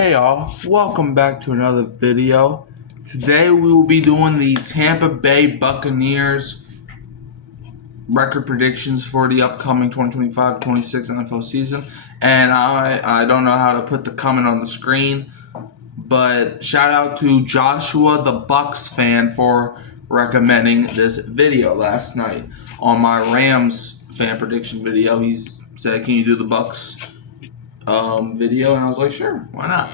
Hey y'all, welcome back to another video. Today we will be doing the Tampa Bay Buccaneers record predictions for the upcoming 2025-26 NFL season. And I don't know how to put the comment on the screen, but shout out to Joshua the Bucks fan for recommending this video last night on my Rams fan prediction video. He said, "Can you do the Bucks video?" And I was like, sure, why not?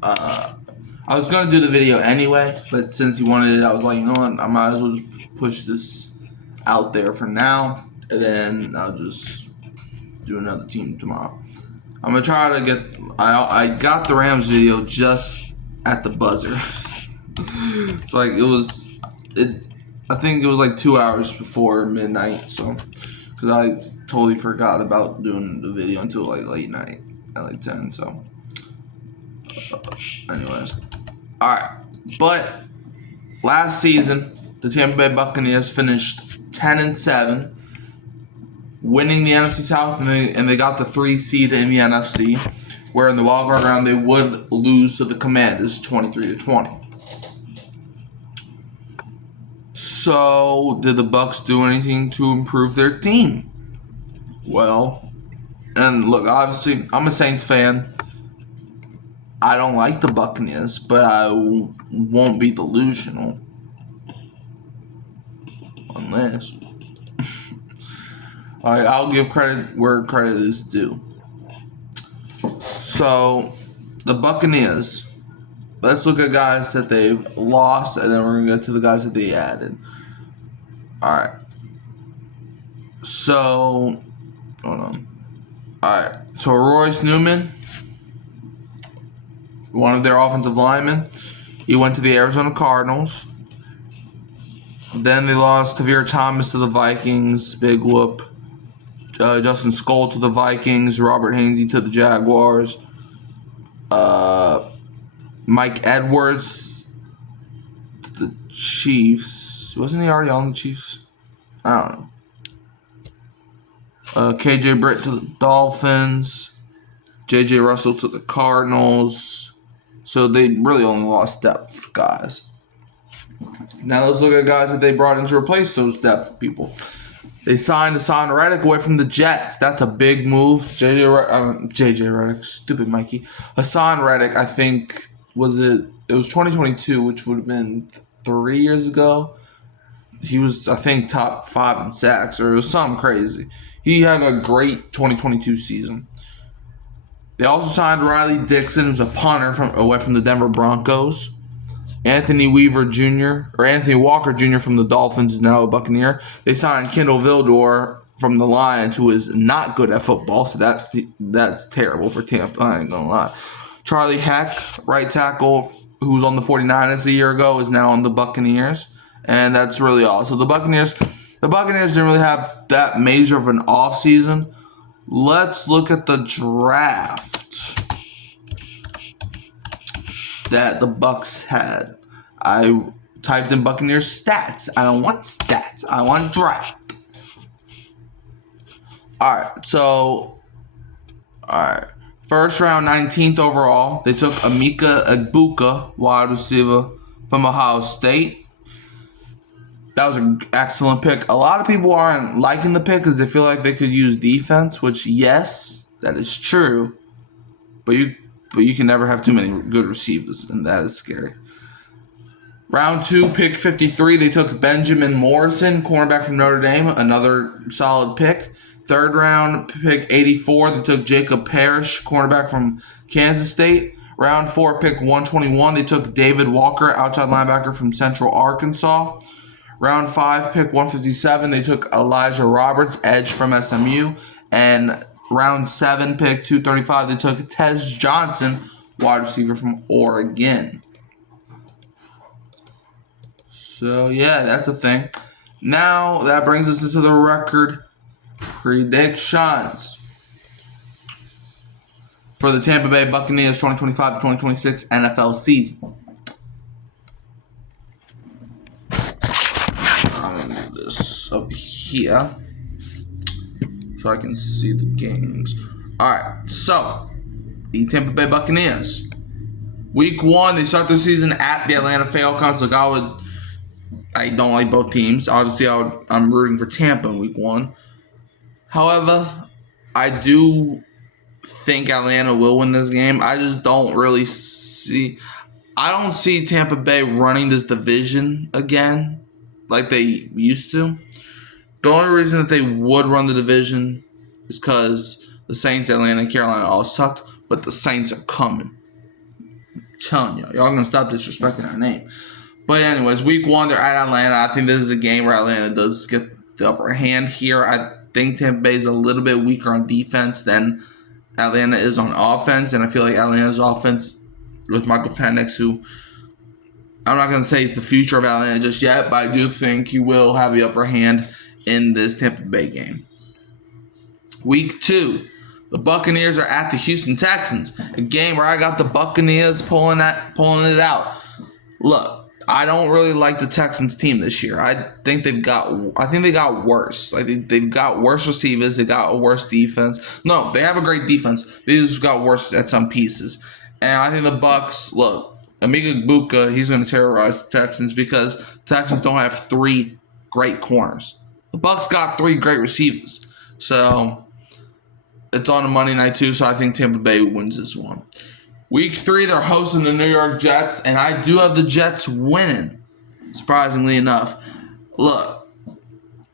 I was gonna do the video anyway, but since he wanted it, I was like, you know what, I might as well just push this out there for now, and then I'll just do another team tomorrow. I'm gonna try to get. I got the Rams video just at the buzzer. It's like I think it was like 2 hours before midnight, so because I totally forgot about doing the video until like late night at like 10. So, anyways, all right. But last season, the Tampa Bay Buccaneers finished 10-7, winning the NFC South, and they got the 3 seed in the NFC. Where in the wildcard round they would lose to the Commanders 23-20. So, did the Bucs do anything to improve their team? Well, and look, obviously, I'm a Saints fan. I don't like the Buccaneers, but I won't be delusional. Unless. I'll give credit where credit is due. So, the Buccaneers. Let's look at guys that they've lost, and then we're going to get to the guys that they added. Alright. So, hold on. Alright. So, Royce Newman, one of their offensive linemen, he went to the Arizona Cardinals. Then they lost Tavir Thomas to the Vikings. Big whoop. Justin Skoll to the Vikings. Robert Hainsey to the Jaguars. Mike Edwards to the Chiefs. Wasn't he already on the Chiefs? I don't know. KJ Britt to the Dolphins. JJ Russell to the Cardinals. So they really only lost depth guys. Now let's look at guys that they brought in to replace those depth people. They signed Hassan Reddick away from the Jets. That's a big move. JJ Reddick, stupid Mikey. Hassan Reddick, I think, it was 2022, which would have been 3 years ago. He was, I think, top 5 in sacks, or it was something crazy. He had a great 2022 season. They also signed Riley Dixon, who's a punter away from the Denver Broncos. Anthony Walker Jr. from the Dolphins is now a Buccaneer. They signed Kendall Vildor from the Lions, who is not good at football, so that's terrible for Tampa. I ain't gonna lie. Charlie Heck, right tackle, who was on the 49ers a year ago, is now on the Buccaneers, and that's really awesome. The Buccaneers didn't really have that major of an offseason. Let's look at the draft that the Bucs had. I typed in Buccaneers stats. I don't want stats. I want draft. Alright. First round, 19th overall. They took Emeka Egbuka, wide receiver from Ohio State. That was an excellent pick. A lot of people aren't liking the pick because they feel like they could use defense, which, yes, that is true. But you can never have too many good receivers, and that is scary. Round 2, pick 53, they took Benjamin Morrison, cornerback from Notre Dame, another solid pick. Third round, pick 84, they took Jacob Parrish, cornerback from Kansas State. Round 4, pick 121, they took David Walker, outside linebacker from Central Arkansas. Round 5, pick 157, they took Elijah Roberts, edge from SMU. And round 7, pick 235, they took Tez Johnson, wide receiver from Oregon. So, yeah, that's a thing. Now, that brings us into the record predictions for the Tampa Bay Buccaneers 2025-2026 NFL season. I'm going to move this up here so I can see the games. All right, so the Tampa Bay Buccaneers Week 1, they start the season at the Atlanta Falcons. Look, I don't like both teams. Obviously, I'm rooting for Tampa in Week 1. However, I do think Atlanta will win this game. I just don't really see. I don't see Tampa Bay running this division again like they used to. The only reason that they would run the division is because the Saints, Atlanta, and Carolina all sucked, but the Saints are coming. I'm telling y'all gonna stop disrespecting our name. But anyways, Week 1, they're at Atlanta. I think this is a game where Atlanta does get the upper hand here. I think Tampa Bay is a little bit weaker on defense than Atlanta is on offense, and I feel like Atlanta's offense with Michael Penix, who I'm not going to say he's the future of Atlanta just yet, but I do think he will have the upper hand in this Tampa Bay game. Week 2, the Buccaneers are at the Houston Texans, a game where I got the Buccaneers pulling it out. Look, I don't really like the Texans team this year. I think they got worse. Like they've got worse receivers. They got a worse defense. No, they have a great defense. They just got worse at some pieces. And I think the Bucs, look, Amiga Buka, he's going to terrorize the Texans because the Texans don't have 3 great corners. The Bucs got 3 great receivers. So it's on a Monday night too. So I think Tampa Bay wins this one. Week 3, they're hosting the New York Jets, and I do have the Jets winning, surprisingly enough. Look,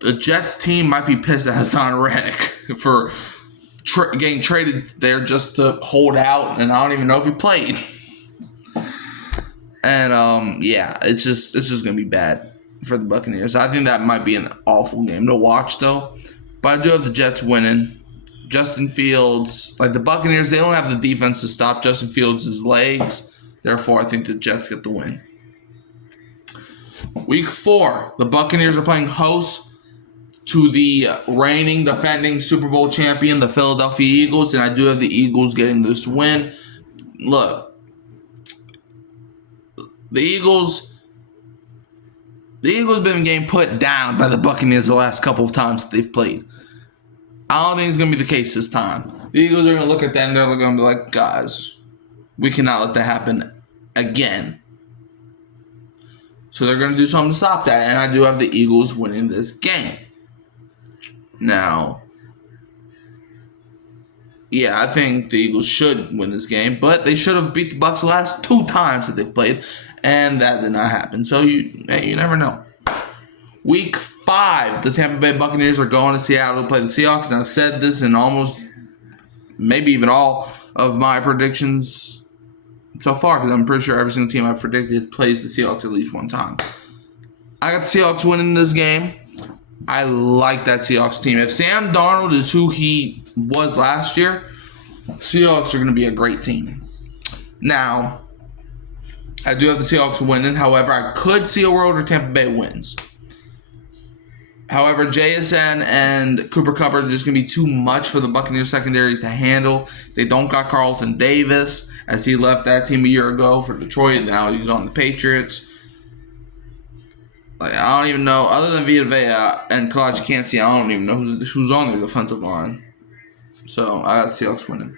the Jets team might be pissed at Hassan Reddick for getting traded there just to hold out, and I don't even know if he played. And, yeah, it's just going to be bad for the Buccaneers. I think that might be an awful game to watch, though. But I do have the Jets winning. Justin Fields, like the Buccaneers, they don't have the defense to stop Justin Fields' legs. Therefore, I think the Jets get the win. Week 4, the Buccaneers are playing host to the reigning, defending Super Bowl champion, the Philadelphia Eagles, and I do have the Eagles getting this win. Look, the Eagles have been getting put down by the Buccaneers the last couple of times that they've played. I don't think it's going to be the case this time. The Eagles are going to look at that and they're going to be like, guys, we cannot let that happen again. So they're going to do something to stop that. And I do have the Eagles winning this game. Now, yeah, I think the Eagles should win this game. But they should have beat the Bucs the last 2 times that they've played. And that did not happen. So you never know. Week 5, the Tampa Bay Buccaneers are going to Seattle to play the Seahawks. And I've said this in almost, maybe even all of my predictions so far, because I'm pretty sure every single team I've predicted plays the Seahawks at least one time. I got the Seahawks winning this game. I like that Seahawks team. If Sam Darnold is who he was last year, Seahawks are going to be a great team. Now, I do have the Seahawks winning. However, I could see a world where Tampa Bay wins. However, JSN and Cooper Kupp are just going to be too much for the Buccaneers secondary to handle. They don't got Carlton Davis, as he left that team a year ago for Detroit. Now he's on the Patriots. Like, I don't even know. Other than Vita Vea and Kalaji Kancey, I don't even know who's on their defensive line. So, I got Seahawks winning.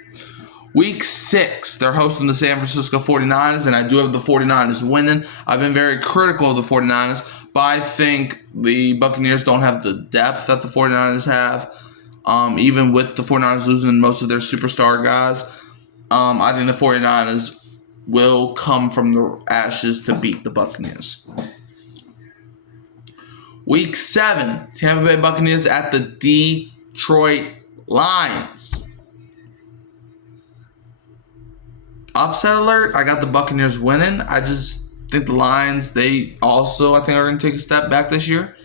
Week 6, they're hosting the San Francisco 49ers, and I do have the 49ers winning. I've been very critical of the 49ers, but I think the Buccaneers don't have the depth that the 49ers have. Even with the 49ers losing most of their superstar guys, I think the 49ers will come from the ashes to beat the Buccaneers. Week 7, Tampa Bay Buccaneers at the Detroit Lions. Upset alert, I got the Buccaneers winning. I just think the Lions, they also, I think, are going to take a step back this year.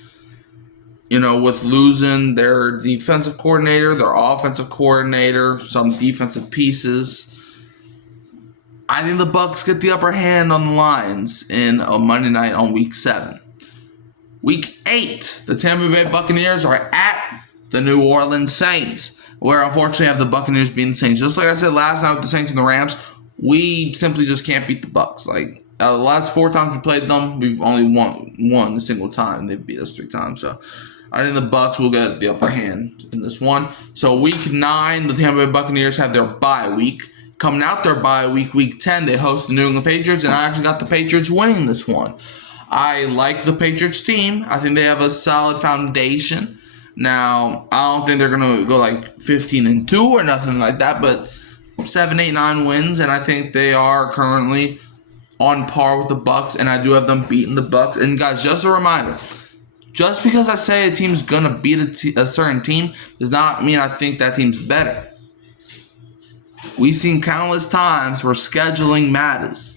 You know, with losing their defensive coordinator, their offensive coordinator, some defensive pieces. I think the Bucs get the upper hand on the Lions in a Monday night on Week 7. Week 8, the Tampa Bay Buccaneers are at the New Orleans Saints, where unfortunately I have the Buccaneers beating the Saints. Just like I said last night with the Saints and the Rams, we simply just can't beat the Bucs. Like, the last 4 times we played them, we've only won a single time. They've beat us 3 times. So I think the Bucs will get the upper hand in this one. So Week 9, the Tampa Bay Buccaneers have their bye week. coming out there by week 10, they host the New England Patriots, and I actually got the Patriots winning this one. I like the Patriots team. I think they have a solid foundation. Now, I don't think they're going to go like 15-2 or nothing like that, but 7, 8, 9 wins, and I think they are currently on par with the Bucs, and I do have them beating the Bucs. And guys, just a reminder, just because I say a team's going to beat a certain team does not mean I think that team's better. We've seen countless times where scheduling matters.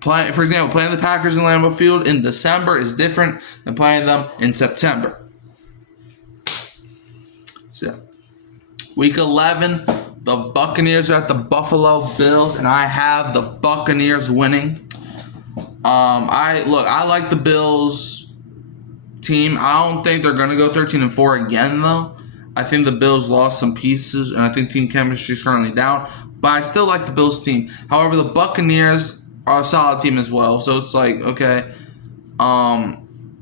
For example, playing the Packers in Lambeau Field in December is different than playing them in September. So, Week 11, the Buccaneers are at the Buffalo Bills, and I have the Buccaneers winning. I like the Bills team. I don't think they're going to go 13-4 again, though. I think the Bills lost some pieces, and I think team chemistry is currently down. But I still like the Bills team. However, the Buccaneers are a solid team as well. So it's like, okay,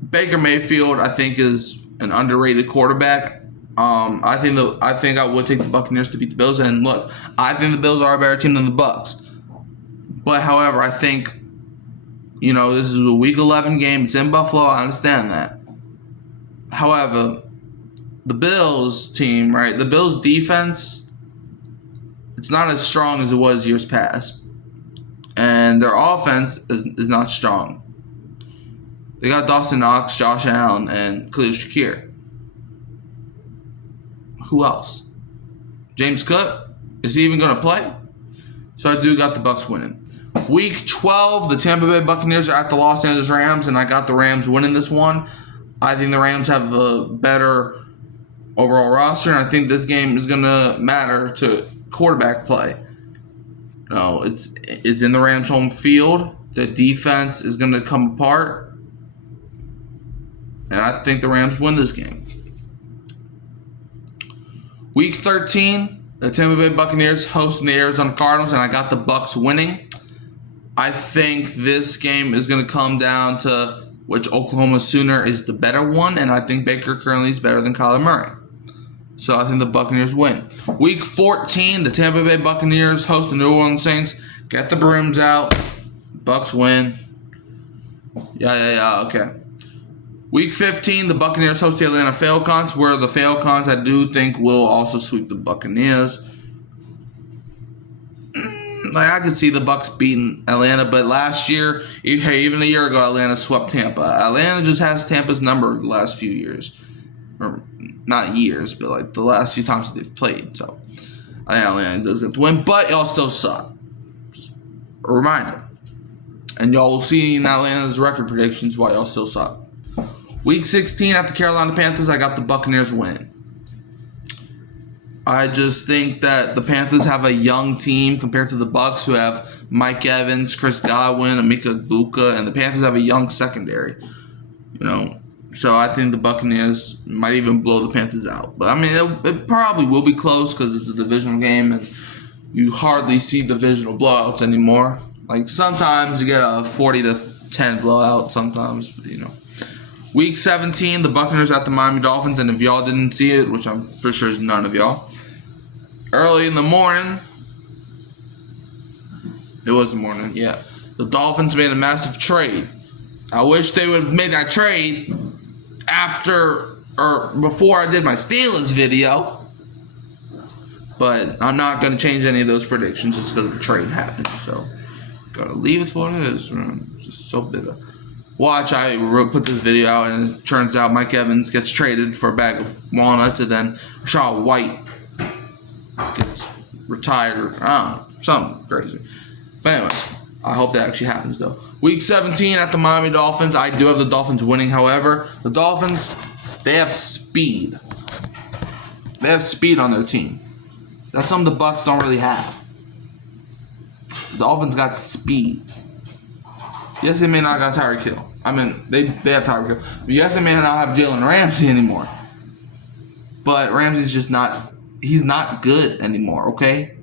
Baker Mayfield, I think, is an underrated quarterback. I think I would take the Buccaneers to beat the Bills. And look, I think the Bills are a better team than the Bucs. But however, I think, this is a Week 11 game. It's in Buffalo. I understand that. However, the Bills team, right? The Bills defense, it's not as strong as it was years past. And their offense is not strong. They got Dawson Knox, Josh Allen, and Khalil Shakir. Who else? James Cook? Is he even going to play? So I do got the Bucs winning. Week 12, the Tampa Bay Buccaneers are at the Los Angeles Rams, and I got the Rams winning this one. I think the Rams have a better overall roster, and I think this game is going to matter to quarterback play. It's in the Rams' home field. The defense is going to come apart, and I think the Rams win this game. Week 13, the Tampa Bay Buccaneers hosting the Arizona Cardinals, and I got the Bucs winning. I think this game is going to come down to which Oklahoma Sooner is the better one, and I think Baker currently is better than Kyler Murray. So I think the Buccaneers win. Week 14, the Tampa Bay Buccaneers host the New Orleans Saints. Get the brooms out. Bucs win. Okay. Week 15, the Buccaneers host the Atlanta Falcons, where the Falcons, I do think, will also sweep the Buccaneers. I could see the Bucs beating Atlanta, but last year, even a year ago, Atlanta swept Tampa. Atlanta just has Tampa's number the last few years. Or not years, but like the last few times that they've played. So I think Atlanta does get the win, but y'all still suck. Just a reminder. And y'all will see in Atlanta's record predictions why y'all still suck. Week 16 at the Carolina Panthers, I got the Buccaneers win. I just think that the Panthers have a young team compared to the Bucs, who have Mike Evans, Chris Godwin, Emeka Egbuka, and the Panthers have a young secondary. So I think the Buccaneers might even blow the Panthers out. But I mean, it probably will be close because it's a divisional game, and you hardly see divisional blowouts anymore. Like sometimes you get a 40-10 blowout. Sometimes, Week 17, the Buccaneers at the Miami Dolphins, and if y'all didn't see it, which I'm pretty sure is none of y'all, early in the morning, it was the morning, yeah, the Dolphins made a massive trade. I wish they would have made that trade after or before I did my Steelers video, but I'm not going to change any of those predictions just because the trade happened, so gotta leave it to what it is. It's just so bitter. Watch, I put this video out, and it turns out Mike Evans gets traded for a bag of walnuts, and then Rashad White gets retired, or I don't know, something crazy. But anyways, I hope that actually happens, though. Week 17 at the Miami Dolphins, I do have the Dolphins winning, however. The Dolphins, they have speed. They have speed on their team. That's something the Bucs don't really have. The Dolphins got speed. Yes, they may not got Tyreek Hill. I mean, they have Tyreek Hill. But yes, they may not have Jalen Ramsey anymore. But Ramsey's just not, he's not good anymore, okay?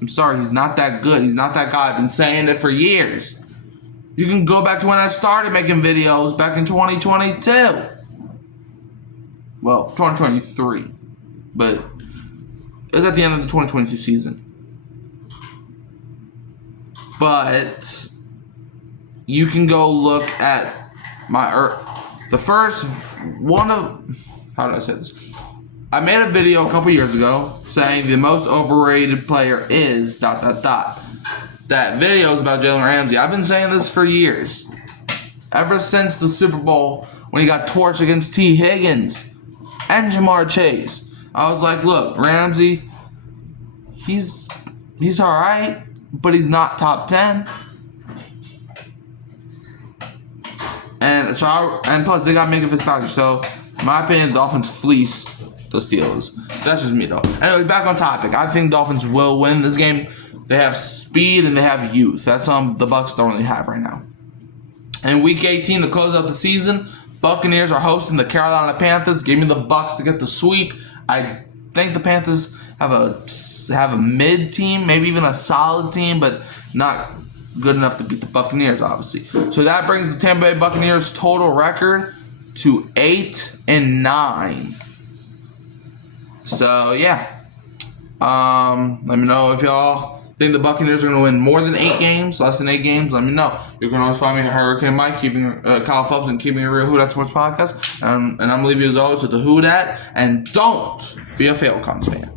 I'm sorry, he's not that good. He's not that guy. I've been saying it for years. You can go back to when I started making videos back in 2022. Well, 2023. But It was at the end of the 2022 season. But you can go look at the first one of, how did I say this? I made a video a couple years ago saying the most overrated player is ... That video is about Jalen Ramsey. I've been saying this for years. Ever since the Super Bowl when he got torched against T. Higgins and Jamar Chase. I was like, look, Ramsey, he's alright, but he's not top 10. And plus they got Minka Fitzpatrick. So in my opinion, the Dolphins fleeced the Steelers. That's just me though. Anyway, back on topic. I think Dolphins will win this game. They have speed and they have youth. That's the Bucs don't really have right now. In Week 18, to close out the season, Buccaneers are hosting the Carolina Panthers. Give me the Bucs to get the sweep. I think the Panthers have a mid team, maybe even a solid team, but not good enough to beat the Buccaneers, obviously. So that brings the Tampa Bay Buccaneers total record to 8-9. So yeah, let me know if y'all think the Buccaneers are going to win more than 8 games, less than 8 games. Let me know. You can always find me at Hurricane Mike, keeping Kyle Phelps, and keeping it real Who Dat Sports podcast. And I'm leaving you as always with the Who Dat, and don't be a Falcons fan.